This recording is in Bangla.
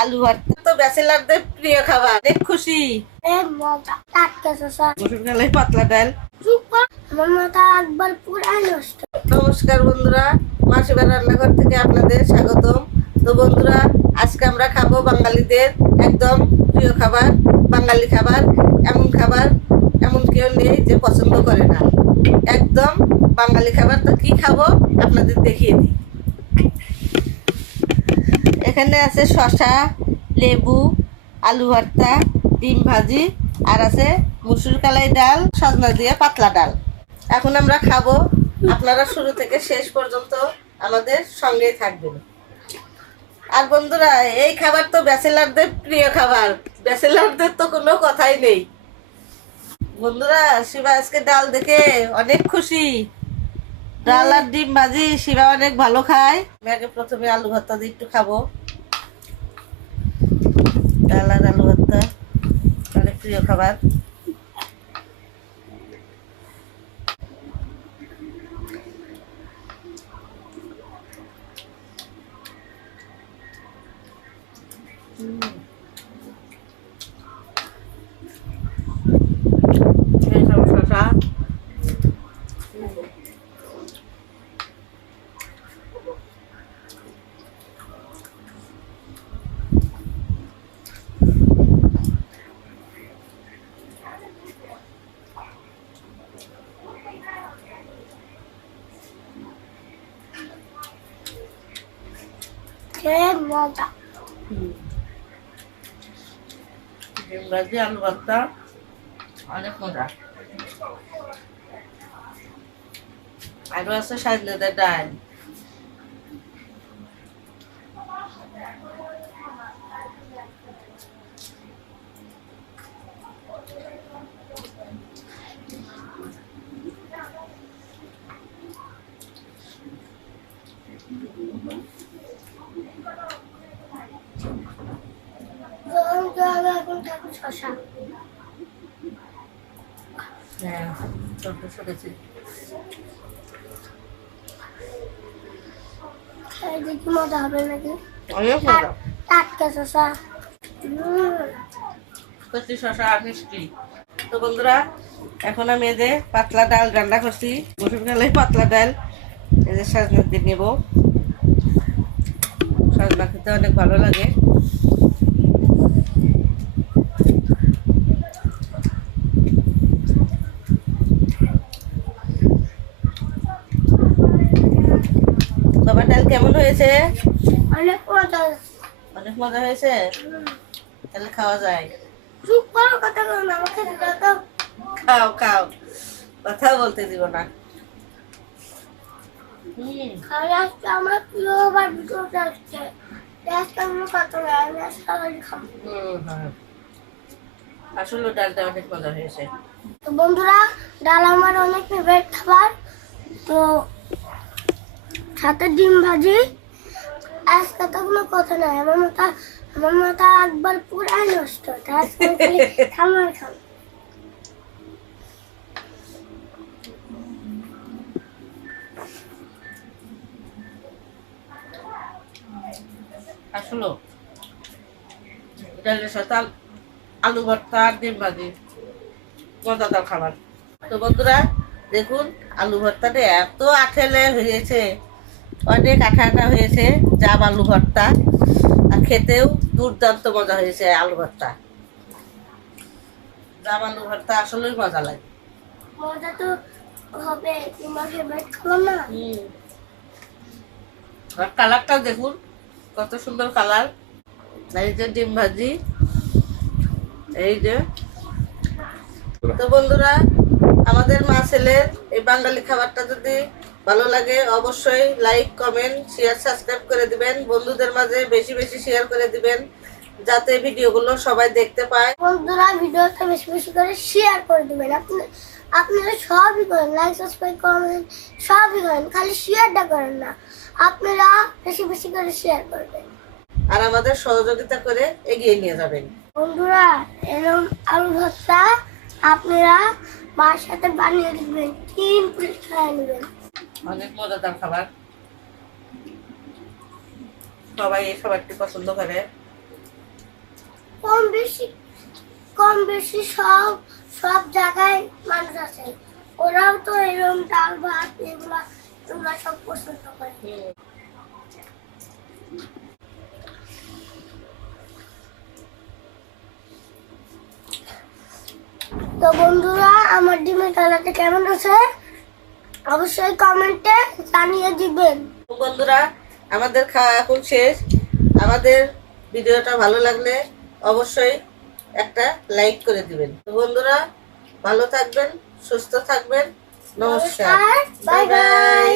আলু ভর্তা তো ব্যাচেলারদের প্রিয় খাবার। অনেক খুশি। মসুর ডালের পাতলা ডাল। নমস্কার বন্ধুরা, মাসিবার রান্নাঘর থেকে আপনাদের স্বাগতম। তো বন্ধুরা, আজকে আমরা খাবো বাঙালিদের একদম প্রিয় খাবার, বাঙালি খাবার। এমন কেউ নেই যে পছন্দ করে না। একদম বাঙালি খাবার। তো কি খাবো আপনাদের দেখিয়ে দিই। এখানে আছে শসা, লেবু, আলু ভর্তা, ডিম ভাজি, আর আছে মুসুর কালাই ডাল, সজনা দিয়ে পাতলা ডাল। এখন আমরা খাবো। আপনারা শুরু থেকে শেষ পর্যন্ত আমাদের সঙ্গেই থাকবেন। আর বন্ধুরা, এই খাবার তো ব্যাচেলারদের প্রিয় খাবার। ব্যাচেলারদের তো কোনো কথাই নেই। বন্ধুরা, শিবা আজকে ডাল দেখে অনেক খুশি। ডাল আর ডিম ভাজি শিবা অনেক ভালো খায়। আমি আগে প্রথমে আলু ভর্তা দিয়ে একটু খাবো। ডাল আর আলু ভর্তা অনেক প্রিয় খাবার। শসা, ডিম ভাজি, আলু ভর্তা অনেক মজা। আরো আছে সাজনাদের ডাল। হ্যাঁ, শুনেছি। মজা হবে নাকি? অনেক মজা। টাটকা শসা, কচি শসা মিষ্টি। তো বন্ধুরা, এখন আমি এই যে পাতলা ডাল রান্না করছি। মসুর ডালের পাতলা ডাল। এই যে সজনা দিয়ে নেব। সজনা খেতে অনেক ভালো লাগে। বাবা, ডাল কেমন হয়েছে? অনেক মজা। অনেক মজা হয়েছে। তাহলে খাওয়া যায়। চুপ করো, কথা বলো না, আমাকে দাও তো। খাও খাও, কথা বলতে দিব না। খাওয়া আজকে আমার প্রিয় বার ভিডিওটা আসছে। আজকে আমি কত আমি আজকে খাবো। আসলে ডালটা অনেক মজা হয়েছে। তো বন্ধুরা, ডাল আমার অনেক ফেভারিট খাবার। তো সাথে ডিম ভাজি। আজকে তো কোনো কথা নাই। আমার মাথা একবার পুরাই নষ্ট। আজকে খালি খাবার খাবো। আসলে ডালের সাথে আলু ভর্তা আর ডিম ভাজি মজাদার খাবার। তো বন্ধুরা, দেখুন আলু ভর্তাটা এত আঠেলে হয়েছে, অনেক আঠা আঠা হয়েছে। জাম আলু ভর্তা, আর খেতেও দুর্দান্ত মজা হয়েছে আলু ভর্তা। জাম আলু ভর্তা আসলেই মজা লাগে। মজা তো হবে, তোমার ফেভারিট খাবার না? আর কালারটা দেখুন কত সুন্দর কালার। এই যে ডিম ভাজি, এই যে। তো বন্ধুরা, আমাদের মা ছেলের এই বাঙালি খাবারটা যদি ভালো লাগে অবশ্যই লাইক, কমেন্ট, শেয়ার, সাবস্ক্রাইব করে দিবেন। বন্ধুদের মাঝে বেশি বেশি শেয়ার করে দিবেন, যাতে ভিডিওগুলো সবাই দেখতে পায়। বন্ধুরা, ভিডিওটা বেশি বেশি করে শেয়ার করে দিবেন। আপনারা সবই করেন, লাইক, সাবস্ক্রাইব, কমেন্ট সবই করেন, খালি শেয়ারটা করেন না। আপনারা বেশি বেশি করে শেয়ার করবেন আর আমাদের সহযোগিতা করে এগিয়ে নিয়ে যাবেন। বন্ধুরা, এরকম আলু ভর্তা আপনারা মার সাথে বানিয়ে দিবেন, 3 প্লেট খেয়ে নেবেন। অনেক মজাদার খাবার, সবাই এই খাবারটি পছন্দ করে। কম বেশি সব সব জায়গায় মানুষ আছে, ওরাও তো এরকম ডাল ভাত এগুলা এগুলা সব পছন্দ করে। তো বন্ধুরা, আমার ডিমের কালারটা কেমন আছে অবশ্যই কমেন্টে জানিয়ে দিবেন। তো বন্ধুরা, আমাদের খাওয়া এখন শেষ। আমাদের ভিডিওটা ভালো লাগলে অবশ্যই একটা লাইক করে দিবেন। তো বন্ধুরা, ভালো থাকবেন, সুস্থ থাকবেন। নমস্কার, বাই বাই।